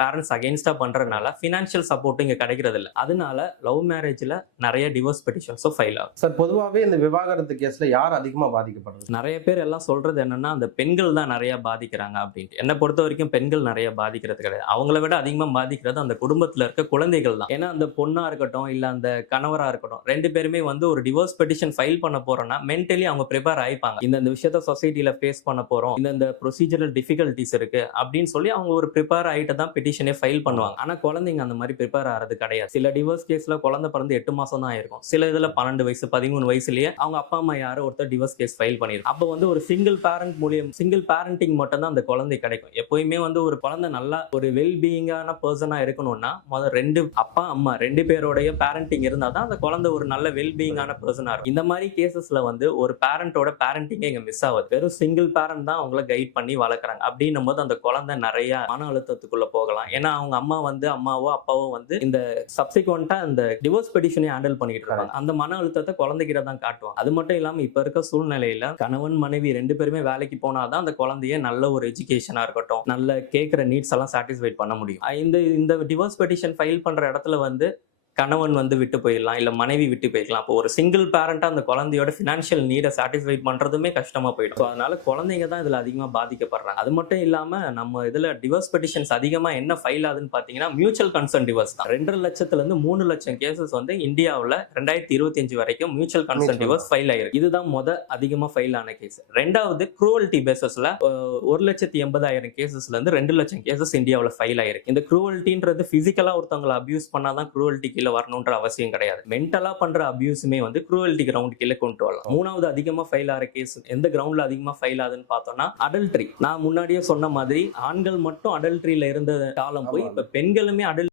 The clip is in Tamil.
பேரண்ட்ஸ் அகைன்ஸ்டா பண்றதுனால ஃபினான்ஷியல் சப்போர்ட் இங்க கிடைக்கிறது இல்ல அதனால லவ் மேரேஜ்ல நிறைய டிவோர்ஸ் பெட்டிஷன்ஸும் ஃபைல் ஆகும். சார் பொதுவாகவே இந்த விவாகரத்து கேஸ்ல யார் அதிகமா பாதிக்கப்படுறது? நிறைய பேர் எல்லாம் சொல்றது என்னன்னா அந்த பெண்கள் தான் நிறைய பாதிக்கிறாங்க அப்படின்ட்டு. என்னை பொறுத்த வரைக்கும் பெண்கள் நிறைய பாதிக்கிறது கிடையாது. அவங்கள விட அதிகமா பாதிக்கிறது அந்த குடும்பத்துல இருக்க குழந்தைகள் தான். ஏன்னா அந்த பொண்ணா இருக்கட்டும் இல்ல அந்த கணவரா இருக்கட்டும் ரெண்டு பேருமே வந்து ஒரு டிவோர்ஸ் பெட்டிஷன் ஃபைல் பண்ண போறோம்னா மென்டலி அவங்க ப்ரிப்பேர் ஆயிப்பாங்க. இந்த இந்த விஷயத்த சொசைட்டில ஃபேஸ் பண்ண போறோம். இந்த இந்த ப்ரொசீஜரல் டிஃபிகல்ட்டிஸ் இருக்கு அப்படின்னு சொல்லி அவங்க ஒரு ப்ரிப்பேர் ஆயிட்டு தான் பெட்டிஷனே ஃபைல் பண்ணுவாங்க. ஆனால் குழந்தைங்க அந்த மாதிரி ப்ரிப்பேர் ஆகிறது கிடையாது. சில டிவோர்ஸ் கேஸில் குழந்தை பிறந்து எட்டு மாதம் தான் ஆயிருக்கும். சில இதில் பன்னெண்டு வயசு பதிமூணு வயசுலேயே அவங்க அப்பா அம்மா யாரோ ஒருத்தர் டிவோர்ஸ் கேஸ் ஃபைல் பண்ணிருக்கும் அப்போ வந்து ஒரு சிங்கிள் பேரண்ட் மூலியம் சிங்கிள் பேரண்டிங் மட்டும் தான் அந்த குழந்தை கிடைக்கும். எப்போயுமே வந்து ஒரு குழந்தை நல்லா ஒரு வெல் பீயிங்கான பர்சனா இருக்கணும்னா முதல் ரெண்டு அப்பா அம்மா ரெண்டு பேரோடைய பேரண்டிங் இருந்தால் தான் அந்த குழந்தை ஒரு நல்ல வெல் பீயிங்கான இருக்கும். இந்த மாதிரி கேசஸில் வந்து ஒரு பேரண்டோட பேரண்டிங்கே இங்கே மிஸ் ஆகுது. வெறும் சிங்கிள் பேரண்ட் தான் அவங்கள கைட் பண்ணி வளர்க்குறாங்க. அப்படின்னும் போது அந்த குழந்தை நிறைய மன அழுத்தத்துக்குள்ளே போக போகலாம். ஏன்னா அவங்க அம்மா வந்து அம்மாவோ அப்பாவோ வந்து இந்த சப்சிக்வெண்டா இந்த டிவோர்ஸ் பெடிஷனை ஹேண்டில் பண்ணிட்டு இருக்காங்க அந்த மன அழுத்தத்தை குழந்தைகிட்ட தான் காட்டுவாங்க. அது மட்டும் இல்லாம இப்ப இருக்க சூழ்நிலையில கணவன் மனைவி ரெண்டு பேருமே வேலைக்கு போனாதான் அந்த குழந்தைய நல்ல ஒரு எஜுகேஷனா இருக்கட்டும் நல்ல கேட்குற நீட்ஸ் எல்லாம் சாட்டிஸ்ஃபைட் பண்ண முடியும். இந்த இந்த டிவோர்ஸ் பெட்டிஷன் ஃபைல் பண்ற இடத்துல வந்து கணவன் வந்து விட்டு போயிடலாம் இல்ல மனைவி விட்டு போயிடலாம். அப்போ ஒரு சிங்கிள் பேரண்டா அந்த குழந்தையோட ஃபினான்ஷியல் நீடை சாட்டிஸ்ஃபைட் பண்றதுமே கஷ்டமா போயிடும். So, அதனால குழந்தைங்க தான் இதுல அதிகமா பாதிக்கப்படுறாங்க. அது மட்டும் இல்லாம நம்ம இதுல டிவோர்ஸ் பெட்டிஷன்ஸ் அதிகமா என்ன ஃபைல் ஆகுதுன்னு பாத்தீங்கன்னா மியூச்சுவல் கன்சர்ன் டிவோர்ஸ் தான். ரெண்டரை லட்சத்துல இருந்து மூணு லட்சம் கேசஸ் வந்து இந்தியாவுல ரெண்டாயிரத்தி இருபத்தி அஞ்சு வரைக்கும் மியூச்சுவல் கன்சர்ன். டிவோர்ஸ் ஃபைல் ஆயிருக்கு. இதுதான் முத அதிகமா ஃபைல் ஆன கேஸ் ரெண்டாவது குரூவல்டி பேசஸ்ல ஒரு லட்சத்தி எண்பதாயிரம் கேசஸ்ல இருந்து ரெண்டு லட்சம் கேசஸ் இந்தியாவுல ஃபைல் ஆயிருக்கு. இந்த குரூவல்ட்டின்றது பிசிக்கலா ஒருத்தவங்களை அபியூஸ் பண்ணாதான் குரூவல்ட்டி கீழே வரணுன்ற அவசியம் கிடையாது. மென்டலா பண்ற அபியூஸுமே வந்து குரூவல்ட்டி கிரவுண்ட் கீழே கொண்டு வரலாம். மூணாவது அதிகமா ஃபைல் ஆகிற கேஸ் எந்த கிரவுண்ட்ல அதிகமா ஃபைல் ஆகுதுன்னு பார்த்தோம்னா அடல்ட்ரி நான் முன்னாடியே சொன்ன மாதிரி ஆண்கள் மட்டும் அடல்ட்ரியில இருந்த காலம் போய். இப்ப பெண்களுமே அடல்